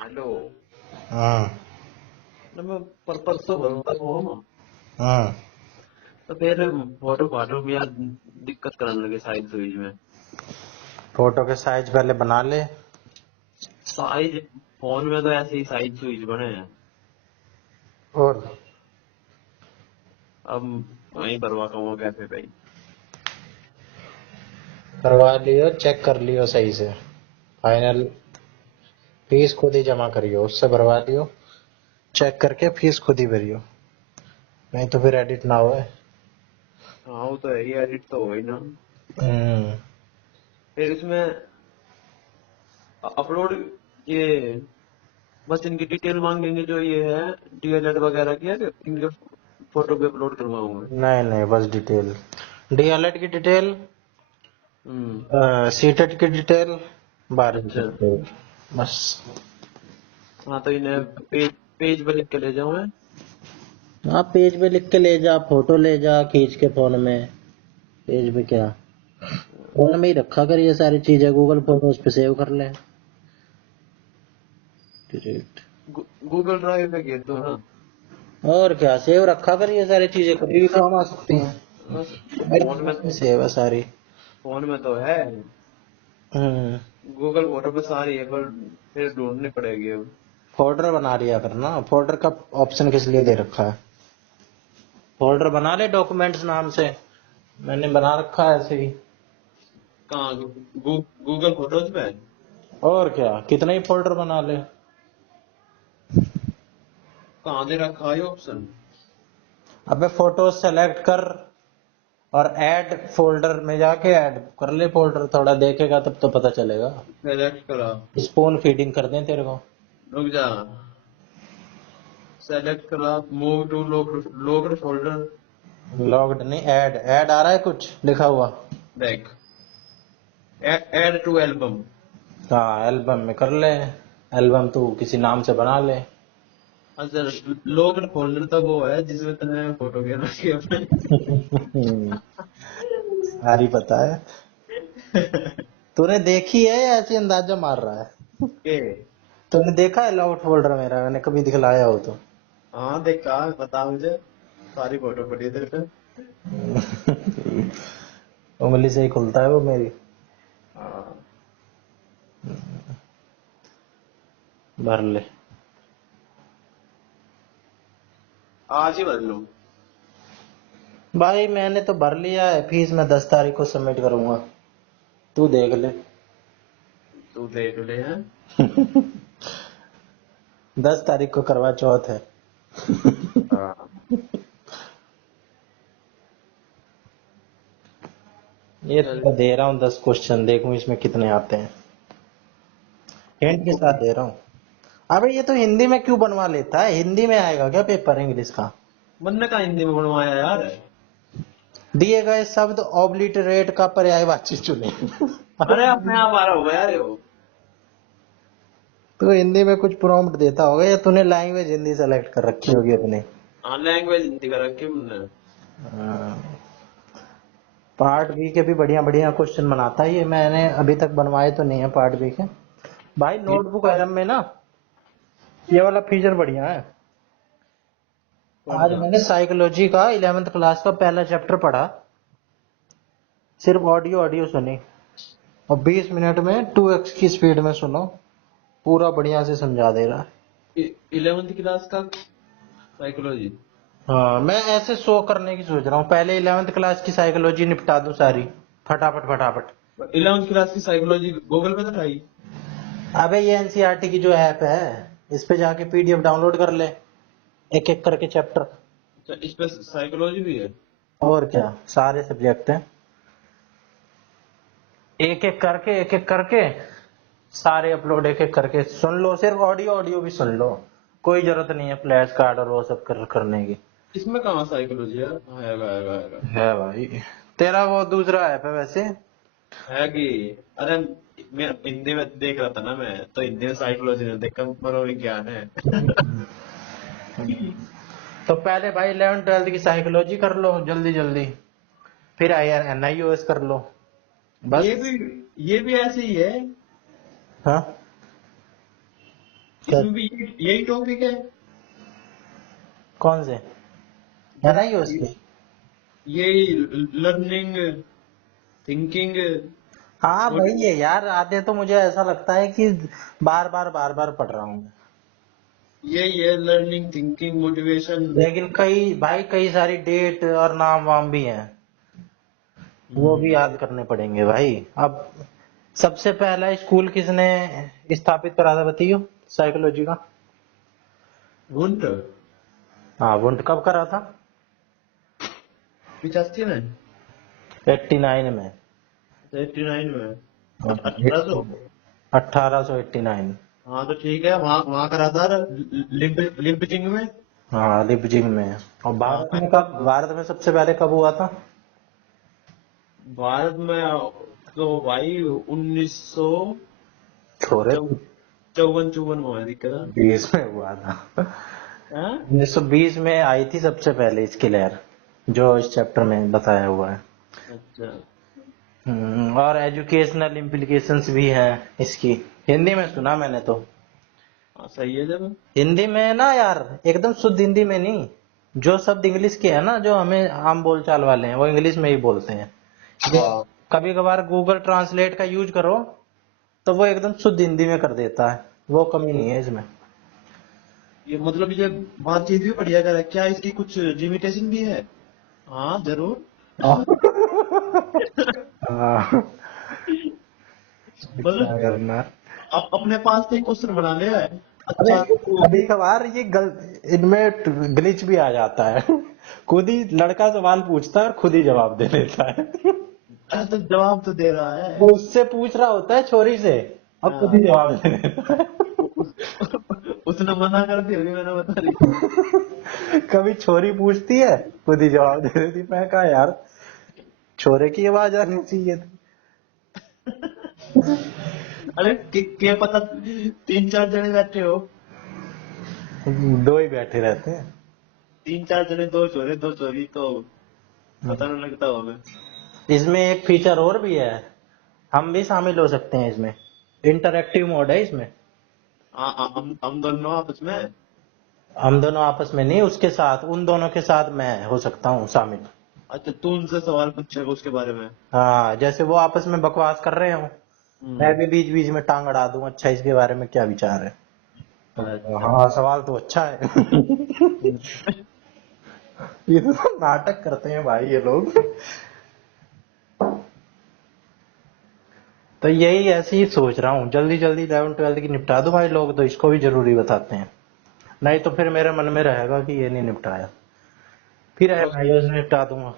Hello. हाँ ना मैं परसों भरूंगा फॉर्म। हाँ। तो फिर फोटो फाटो भी यार दिक्कत करने लगे साइज सुइज में। फोटो के साइज पहले बना ले। साइज फोन में तो ऐसे ही साइज सुइज बने हैं। और अब वहीं भरवा कहूँगा कैफे पे ही। करवा लियो, चेक कर लियो सही से। फाइनल फीस खुद ही जमा करियो, उससे भरवा लियो। चेक करके फीस खुद ही भरियो, नहीं तो फिर एडिट ना होए। हाँ वो तो है ही, एडिट तो हो ही ना। हम्म। फिर इसमें अपलोड ये बस इनकी डिटेल मांगेंगे जो ये है डीएलएड वगैरह की है कि इनके फोटो भी अपलोड करवाऊंगा। नहीं नहीं, बस डिटेल, डीएलएड की डिटेल, हम्म। सीटेट की डिटेल, 12 की अच्छा। डिटेल, बस। हाँ तो इन्हें पेज पेज पे लिख के ले जाऊँ मैं। हाँ, पेज पे लिख के ले जा, फोटो ले जा खींच के फोन में। पेज पे क्या, फोन में ही रखा कर ये सारी चीजें, गूगल फोटोज पे सेव कर ले डायरेक्ट। गूगल ड्राइव पे भेज दो ना। और क्या, सेव रखा कर ये सारी चीजें, कभी भी काम आ सकती हैं। बस मेरे फोन में पास भी सेव है सारी। तो है। हम्म। गूगल फोटो पे सारी है पर फिर ढूंढनी पड़ेगी अब। फोल्डर बना लिया करना, फोल्डर का ऑप्शन किस लिए दे रखा है। फोल्डर बना ले डॉक्यूमेंट्स नाम से, मैंने बना रखा है ऐसे ही। कहाँ गूगल फोटोज पे। और क्या, कितने ही फोल्डर बना ले। कहाँ दे रखा है ऑप्शन। अबे फोटो सेलेक्ट कर और ऐड फोल्डर में जाके ऐड कर ले फोल्डर, थोड़ा देखेगा तब तो पता चलेगा। सेलेक्ट करा। स्पून फीडिंग कर दें तेरे को। रुक जा। सेलेक्ट करा, move to local folder. Logged नहीं, ऐड ऐड आ रहा है कुछ लिखा हुआ। देख, ऐड टू एल्बम। हाँ, एल्बम में कर ले। एल्बम तू किसी नाम से बना ले। अच्छा, लोकल फोल्डर तो वो है जिसमें तूने फोटो के रखी अपने। सारी पता है। तूने देखी है या ऐसे अंदाजा मार रहा है। के। तूने देखा है लॉग्ड फोल्डर मेरा, मैंने कभी दिखलाया हो तो। हाँ देखा, बता मुझे। सारी फोटो पड़ी है तेरे पे। उंगली से ही खुलता है वो मेरी। हाँ। भर ले। आज ही भर लूँ। भाई मैंने तो भर लिया है, फीस मैं 10 तारीख को सबमिट करूंगा, तू देख ले। तू देख ले हैं। 10 तारीख को करवा चौथ है। हाँ। ये चल। तो दे रहा हूँ 10 क्वेश्चन, देखूं इसमें कितने आते हैं। हिंट के साथ दे रहा हूँ। अबे ये तो हिंदी में क्यों बनवा लेता है, हिंदी में आएगा क्या पेपर इंग्लिश का। बनने का हिंदी में बनवाया यार। दिए गए शब्द ऑब्लिटरेट का पर्यायवाची चुने। अरे अपने आप आ रहा होगा यार वो। तो हिंदी में कुछ प्रॉम्प्ट देता होगा, या तूने लैंग्वेज हिंदी सेलेक्ट कर रखी होगी अपनी। हाँ लैंग्वेज हिंदी का रखी हमने। पार्ट बी के भी बढ़िया बढ़िया क्वेश्चन बनाता है ये, मैंने अभी तक बनवाए तो नहीं है पार्ट बी के। भाई नोटबुक एलएम में ना ये वाला फीचर बढ़िया है। कौन आज सा। मैंने साइकोलॉजी का 11th क्लास का पहला चैप्टर पढ़ा, सिर्फ ऑडियो ऑडियो सुनी, और 20 मिनट में 2x की स्पीड में सुनो, पूरा बढ़िया से समझा दे रहा है। 11th क्लास का साइकोलॉजी। हाँ, मैं ऐसे शो करने की सोच रहा हूँ, पहले 11th क्लास की साइकोलॉजी निपटा दूं सारी, फटाफट फटाफट। 11th क्लास की साइकोलॉजी गूगल पे तो ढाई। अबे ये एनसीईआरटी की जो ऐप है, इस पे जाके पीडीएफ डाउनलोड कर ले, एक एक करके चैप्टर। अच्छा इस पे साइकोलॉजी भी है। और क्या, सारे सब्जेक्ट हैं, एक एक करके सारे अपलोड एक एक करके सुन लो, सिर्फ ऑडियो ऑडियो भी सुन लो, कोई जरूरत नहीं है फ्लैश कार्ड और वो सब करने की। इसमें कहाँ साइकोलॉजी है। आएगा आएगा आएगा। है भाई, तेरा वो दूसरा ऐप है वैसे। है कि। अरे मैं हिंदी में देख रहा था ना, मैं तो हिंदी में साइकोलॉजी में देखा मनोविज्ञान है। तो पहले भाई 11th 12th की साइकोलॉजी कर लो जल्दी जल्दी, फिर आई एनआईओएस कर लो, बस। ये भी ये भी ऐसे ही है। हाँ, इसमें भी यही टॉपिक है। कौन से है ना ये उसके? यही लर्निंग, थिंकिंग। हाँ वही है यार, आधे तो मुझे ऐसा लगता है कि बार बार पढ़ रहा हूँ मैं। यही है लर्निंग, थिंकिंग, मोटिवेशन। लेकिन कई भाई कई सारी डेट और नाम वाम भी हैं, वो भी याद करने पड़ेंगे भाई। अब सबसे पहला स्कूल किसने स्थापित करा था बताइयो, साइकोलॉजी का? वुंट हाँ वुंट कब करा था? 85 में, 89 में। 89 में, हाँ, 1800। 1889। हाँ तो ठीक है, वहाँ वहाँ करा था लिम्पिजिंग में। हाँ लिपजिंग में। और हाँ, भारत में कब, भारत में सबसे पहले कब हुआ था? भारत में तो भाई 1900 छोरे चौवन चौवन में हुआ दिक्कत है। 20 में हुआ था। हाँ? 1920 में आई थी सबसे पहले इसकी लहर, जो इस चैप्टर में बताया हुआ है। अच्छा। और एजुकेशनल इम्प्लीकेशंस भी हैं इसकी। हिंदी में सुना मैंने तो। हाँ, सही है जब। हिंदी में ना यार, एकदम शुद्ध हिंदी में नहीं। जो शब्द इंग्लिश के है ना, जो हमें आम बोलचाल वाले हैं, वो इंग्लिश में ही बोलते हैं। हाँ, कभी कभार गूगल ट्रांसलेट का यूज करो तो वो एकदम शुद्ध हिंदी में कर देता है, वो कमी नहीं है इसमें। ये मतलब ये बातचीत भी बढ़िया कर, क्या इसकी कुछ लिमिटेशन भी है? हाँ जरूर। हाँ, मतलब क्या करना। अपने पास से क्वेश्चन बना लिया है। अरे अच्छा तो कभी कभार ये इनमें ग्लिच भी आ जाता है। खुद ही लड़का सवाल पूछता है और खुद ही जवाब दे देता है। तो जवाब तो दे रहा है। वो उससे पूछ रहा होता है छोरी से, अब खुद ही हाँ, जवाब दे देता है। उस, उसने मना कर दी होगी, मैंने बता रही। कभी छोरी पूछती है, खुद ही जवाब दे देती। मैं कहा यार, छोरे की आवाज आनी चाहिए थी। अरे क्या पता, तीन चार जने बैठे हो, दो ही बैठे रहते हैं। तीन चार जने, दो चोरे दो चोरी, तो पता नहीं लगता हो हमें। इसमें एक फीचर और भी है, हम भी शामिल हो सकते हैं इसमें। इंटरैक्टिव मोड है इसमें। हम दोनों आपस में। हम दोनों आपस में नहीं, उसके साथ, उन दोनों के साथ मैं हो सकता हूँ शामिल। अच्छा, तू उनसे सवाल पूछेगा उसके बारे में। हाँ, जैसे वो आपस में बकवास कर रहे हो, मैं भी बीच बीच में टांग अड़ा दूं, अच्छा इसके बारे में क्या विचार है। तो अच्छा। हाँ सवाल तो अच्छा है। ये तो नाटक करते हैं भाई ये लोग। तो यही ऐसे ही सोच रहा हूँ, जल्दी जल्दी 11 12 की निपटा दो भाई, लोग तो इसको भी जरूरी बताते हैं। नहीं तो फिर मेरे मन में रहेगा कि ये नहीं निपटाया, फिर है तो भाई उसे निपटा दूंगा।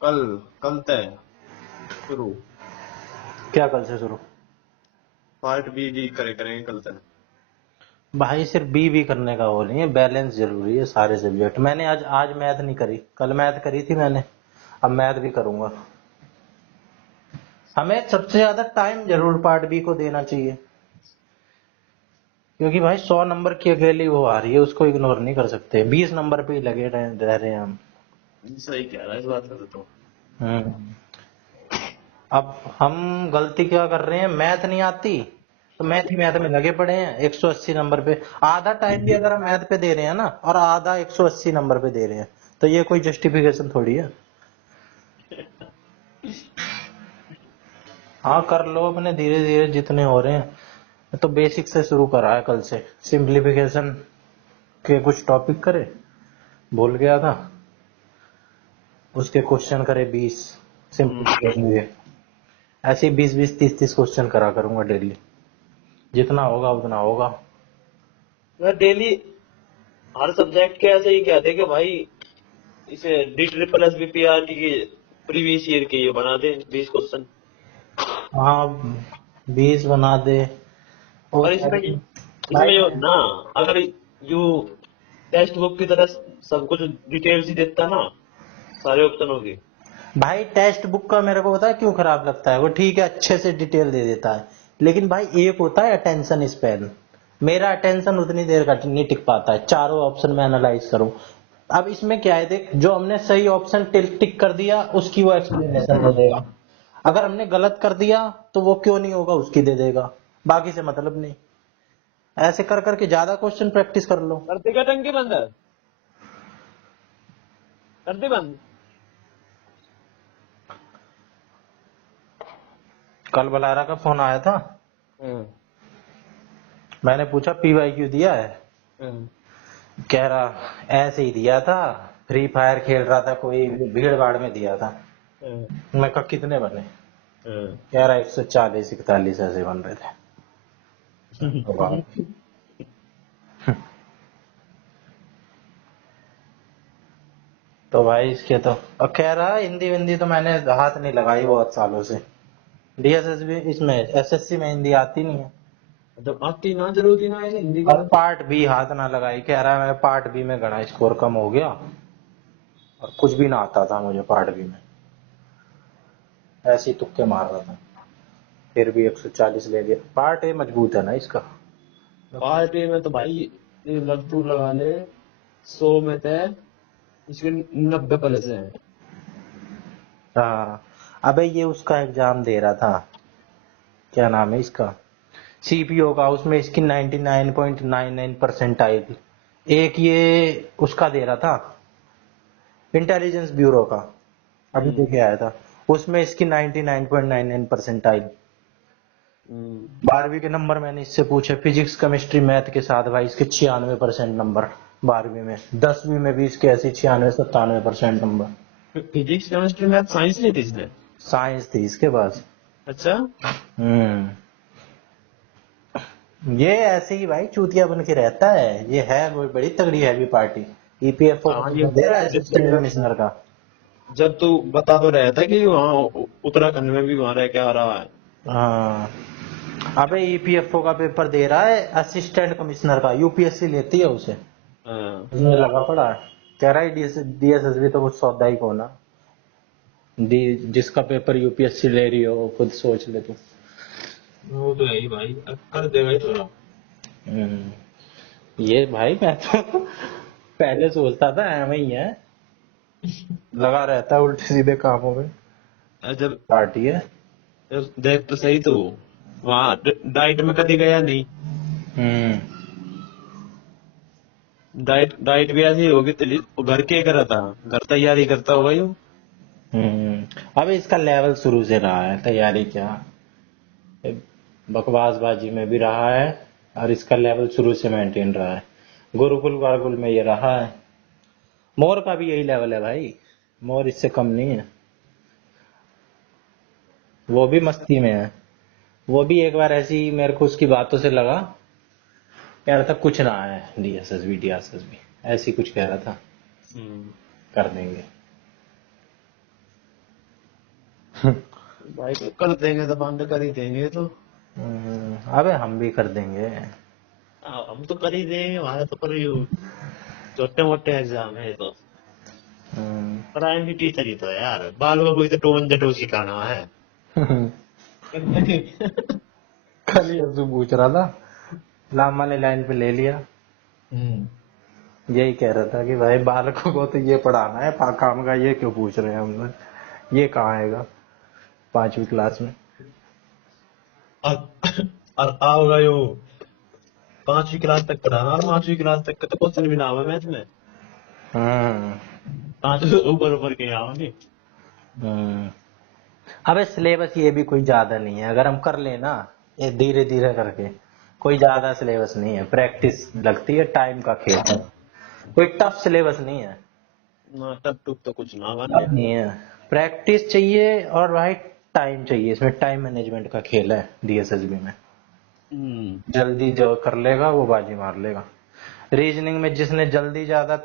कल कल तय शुरू, क्या कल से शुरू? पार्ट बी करेंगे कल तक। भाई सिर्फ बी करने का वो नहीं है, बैलेंस जरूरी है सारे सब्जेक्ट। मैंने आज आज मैथ नहीं करी, कल मैथ करी थी मैंने, अब मैथ भी करूंगा। हमें सबसे ज्यादा टाइम जरूर पार्ट बी को देना चाहिए, क्योंकि भाई 100 नंबर की अकेली वो आ रही है, उसको इग्नोर नहीं कर सकते। 20 नंबर पे ही लगे रह रहे हैं हम। सही कह रहा है, इस बात का तो। हम्म। अब हम गलती क्या कर रहे हैं, मैथ नहीं आती तो मैथ ही मैथ में लगे पड़े हैं 180 नंबर पे। आधा टाइम भी अगर हम मैथ पे दे रहे हैं ना, और आधा 180 नंबर पे दे रहे हैं, तो ये कोई जस्टिफिकेशन थोड़ी है। हाँ कर लो अपने धीरे धीरे जितने हो रहे हैं। तो बेसिक से शुरू करा है कल से, सिंप्लीफिकेशन के कुछ टॉपिक करे, भूल गया था, उसके क्वेश्चन करे 20 सिंप्लीफिकेशन के। ऐसे ही 20 20 30 30 क्वेश्चन करा करूंगा डेली, जितना होगा उतना होगा। मैं डेली हर सब्जेक्ट के ऐसे ही कहते कि भाई इसे D triple S B P R T के प्रीवियस ईयर के ये बना दे 20 क्वेश्चन। हाँ 20 बना दे। और और इसमें भाई इसमें जो ना, अगर यू टेक्स्ट बुक की तरह सब कुछ डिटेल्स ही देता ना सारे ऑप्शनों की। भाई टेक्स्ट बुक का मेरे को पता है क्यों खराब लगता है, वो ठीक है अच्छे से डिटेल दे देता है, लेकिन भाई एक होता है अटेंशन स्पैन। मेरा अटेंशन उतनी देर का नहीं टिक पाता है, चारों ऑप्शन में एनालाइज करूं। अब इसमें क्या है देख, जो हमने सही ऑप्शन टिक कर दिया उसकी वो एक्सप्लेनेशन दे देगा, अगर हमने गलत कर दिया तो वो क्यों नहीं होगा उसकी दे देगा, बाकी से मतलब नहीं। ऐसे कर करके ज्यादा क्वेश्चन प्रैक्टिस कर लो। करते क्या टंकी बंद है, करते बंद। कल बलारा का फोन आया था, हम्म, मैंने पूछा PYQ दिया है? हम्म, कह रहा ऐसे ही दिया था, फ्री फायर खेल रहा था, कोई भीड़ भाड़ में दिया था। हम्म, मैं कहा कितने बने? हम्म। कह रहा 140 41 ऐसे बन रहे थे। तो वाह। तो भाई इसके तो, और कह रहा हिंदी विंदी तो मैंने हाथ नहीं लगाई बहुत सालों से। DSS भी इसमें SSC में हिंदी आती नहीं है। जब आती ना जरूरत ना है हिंदी और का। पार्ट भी हाथ ना लगाई, कह रहा है मैं पार्ट बी में गणा स्कोर कम हो गया, और कुछ भी ना आता था मुझे पार्ट बी में, ऐसे ही तुक्के मार रहा था, फिर भी 140 ले लिया। पार्ट ए मजबूत है ना इसका। पार्टी में तो भाई ये लग तू लगा ले, 100 में थे इसके 90 प्लस है। हाँ, अबे ये उसका एग्जाम दे रहा था, क्या नाम है इसका, CPO का, उसमें इसकी 99.99% आई थी। एक ये उसका दे रहा था, इंटेलिजेंस ब्यूरो का, अभी हम्म, देखे आया था, उसमें इसकी 99.99% आई। हम्म। 12वीं के नंबर मैंने इससे पूछे, फिजिक्स केमिस्ट्री मैथ के साथ भाई इसके 96% नंबर 12वीं में। 10वीं में भी इसके ऐसे 96 97% नंबर। फिजिक्स केमिस्ट्री मैथ साइंस ली थी इसने। साइंस थी इसके पास। अच्छा। हम्म, ये ऐसे ही भाई चूतिया बन के रहता है, ये है वो बड़ी तगड़ी हैवी पार्टी। EPFO का हाँ ये पेपर दे रहा है असिस्टेंट कमिश्नर का। जब तू बता तो रहा था कि वहाँ उत्तराखंड में भी वहाँ रह के आ रहा है। हाँ, अबे EPFO का पेपर दे रहा है असिस्टेंट कमिश्नर का, UPSC लेती है उसे, हाँ, उसमें लगा पड़ा है। कह रहा है DSSB तो कुछ सौदा ही को ना, जिसका पेपर UPSC ले रही हो खुद सोच ले तू। वो तो है ही भाई, कर देगा ही थोड़ा। ये भाई मैं तो पहले सोचता था एवं ही है, लगा रहता है उल्टे सीधे कामों में। जब पार्टी है। जब देख तो सही, तो वहाँ डाइट में कभी गया नहीं। हम्म। डाइट डाइट भी ऐसी होगी तेरी, वो घर के कर रहा था, घर तैयारी करता होगा यू। अब इसका लेवल शुरू से रहा है तैयारी क्या, बकवासबाजी में भी रहा है, और इसका लेवल शुरू से मेंटेन रहा है। गुरुकुल वारुकुल में ये रहा है। मोर का भी यही लेवल है भाई, मोर इससे कम नहीं है, वो भी मस्ती में है। वो भी एक बार ऐसी ही मेरे को उसकी बातों से लगा, कह रहा था कुछ ना है DSSB ऐसी कुछ कह रहा था, हम्म। कर देंगे। भाई तो कर देंगे तो बंद कर ही देंगे तो। अबे हम भी कर देंगे। हम तो कर ही देंगे, हमारा तो कर ही हो। छोटे मोटे एग्जाम है ये तो। हम्म। प्राइमरी टीचर ही तो है यार, बाल को कोई तो टोन जटो सिखाना है। कल ये तू पूछ रहा था, लामा ने लाइन पे ले लिया, हम्म। यही कह रहा था कि भाई बालकों को तो ये पढ़ाना है काम का, ये क्यों पूछ रहे हैं हम लोग, ये कहाँ आएगा 5वीं क्लास में। और और आओगा यो 5वीं क्लास तक पढ़ाना, और 5वीं क्लास तक का तो क्वेश्चन भी ना हुआ मैथ में। हम्म। 5 ऊपर ऊपर के आओगे। हम्म। अबे सिलेबस ये भी कोई ज्यादा नहीं है, अगर हम कर ले ना ये धीरे धीरे करके, कोई ज्यादा सिलेबस नहीं है, प्रैक्टिस लगती है, टाइम का खेल है, कोई टफ सिलेबस नहीं है। ना टप टुप तो कुछ ना बने। टफ नहीं है, प्रैक्टिस चाहिए और भाई टाइम चाहिए, इसमें टाइम मैनेजमेंट का खेल है DSSB में। हम्म। जल्दी जो कर लेगा वो बाजी मार लेगा। रीजनिंग में जिसने जल्दी ज्यादा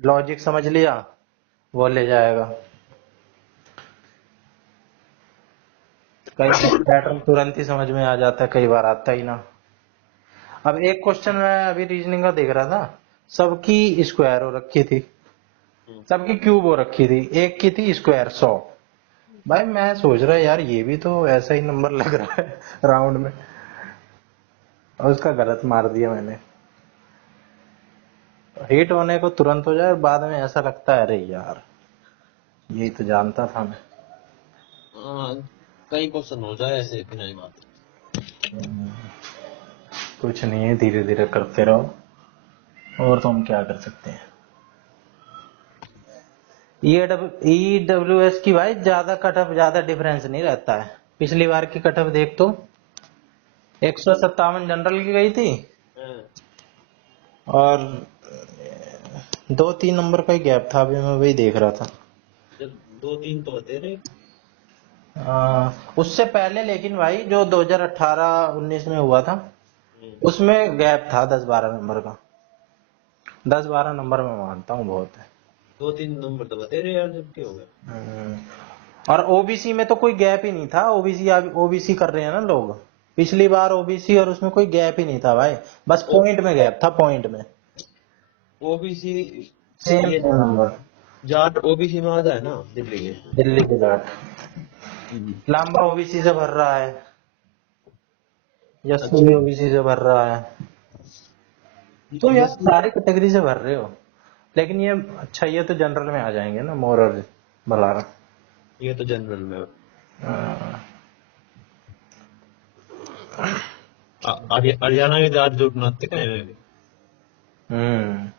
लॉजिक समझ लिया वो ले जाएगा, कई पैटर्न तुरंत ही समझ में आ जाता है, कई बार आता ही ना। अब एक क्वेश्चन मैं अभी रीजनिंग का देख रहा था, सबकी स्क्वायर हो रखी थी, सबकी क्यूब हो रखी थी, एक की थी स्क्वायर 100। भाई मैं सोच रहा यार ये भी तो ऐसा ही नंबर लग रहा है राउंड में, और उसका गलत मार दिया मैंने। हिट होने को तुरंत हो जाए और बाद में ऐसा लगता है अरे यार यही तो जानता था मैं। हाँ, कई क्वेश्चन हो जाए ऐसे बिना ही बात। कुछ नहीं है, धीरे धीरे करते रहो, और तो हम क्या कर सकते हैं। EWS की भाई ज्यादा कट ऑफ, ज्यादा डिफरेंस नहीं रहता है। पिछली बार की कट ऑफ देख तो 157 जनरल की गई थी, हाँ, और 2-3 नंबर का ही गैप था, अभी मैं वही देख रहा था। जब 2-3 तो बते रहे। उससे पहले लेकिन भाई जो 2018-19 में हुआ था, हम्म, उसमें गैप था 10-12 नंबर का। 10-12 नंबर मैं मानता हूँ बहुत है। 2-3 नंबर तो बते रहे यार, जब के हो गए। हम्म, और ओबीसी में तो कोई गैप ही नहीं था। ओबीसी ओबीसी कर रहे हैं ना लोग, पिछली बार ओबीसी, और उसमें कोई गैप ही नहीं था भाई, बस ओ पॉइंट में गैप था, पॉइंट में। ओबीसी सेम ये सेम नंबर। जाट ओबीसी में आता है ना दिल्ली के। दिल्ली के जाट हम्म, लांबा ओबीसी से भर रहा है, यशवी अच्छा। ओबीसी से भर रहा है। तो यार यस। सारी कैटेगरी से भर रहे हो, लेकिन ये अच्छा, ये तो जनरल में आ जाएंगे ना, मोर और बलारा। ये तो जनरल में हरियाणा के जाट जो बनाते हैं। हम्म।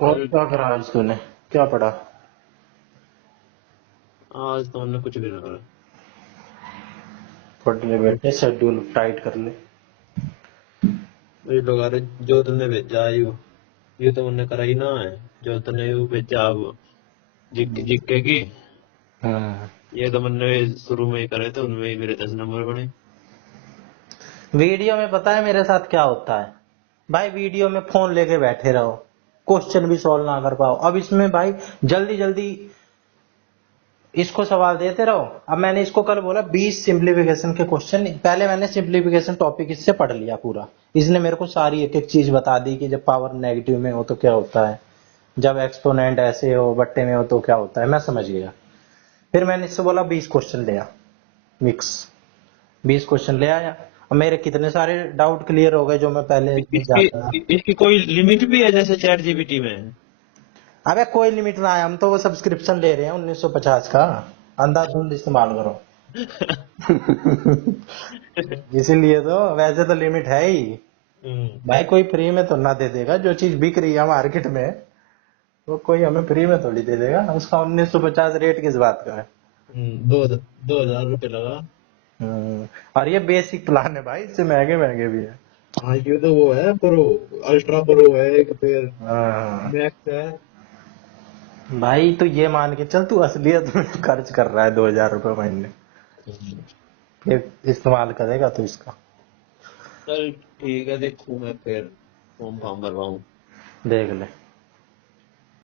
और चल, क्या करा आज तूने, क्या पढ़ा? आज तो हमने कुछ भी ना करा। पढ़ ले बेटे, शेड्यूल टाइट कर ले। मेरे लोग आ रहे, जो तुमने भेजा ये तो उन्होंने करा ही ना है। जो तुमने वो भेजा अब जिक्के की, हम्म। ये तो मैंने शुरू में ही करे थे, उनमें ही मेरे 10 नंबर बने। वीडियो में पता है मेरे साथ क्या होता है भाई, वीडियो में फोन लेके बैठे रहो, क्वेश्चन भी सॉल्व ना कर पाओ। अब इसमें भाई जल्दी जल्दी इसको सवाल देते रहो। अब मैंने इसको कल बोला 20 सिंप्लीफिकेशन के क्वेश्चन, पहले मैंने सिंप्लीफिकेशन टॉपिक इससे पढ़ लिया पूरा। इसने मेरे को सारी एक एक चीज बता दी कि जब पावर नेगेटिव में हो तो क्या होता है, जब एक्सपोनेंट ऐसे हो बट्टे में हो तो क्या होता है, मैं समझ गया। फिर मैंने इससे बोला 20 क्वेश्चन ले आ, मिक्स 20 क्वेश्चन ले आया। अब मेरे कितने सारे डाउट क्लियर हो गए जो मैं पहले नहीं इसकी जानता था। इसकी कोई लिमिट भी है जैसे चैट जीपीटी में? अबे कोई लिमिट ना है, हम तो वो सब्सक्रिप्शन ले रहे हैं 1950 का, अंधाधुंध इस्तेमाल करो। इसीलिए तो, वैसे तो लिमिट है ही हम्म, भाई, कोई फ्री में तो ना दे देगा। जो चीज बिक रही है मार्केट में, वो कोई हमें फ्री में थोड़ी दे देगा। उसका 1950 रेट किस बात का है। 2000 रुपये लगा। और ये बेसिक प्लान है भाई, इससे महंगे महंगे भी है। हाँ, ये तो वो है प्रो, अल्ट्रा प्रो है एक, फिर हाँ मैक्स है। भाई, तो ये मान के चल तू असलियत में खर्च कर रहा है 2000 रुपये महीने, फिर इस्तेमाल करेगा तू इसका। चल ठीक है, देखूं मैं फिर फॉर्म फॉर्म भरवाऊं। देख ले।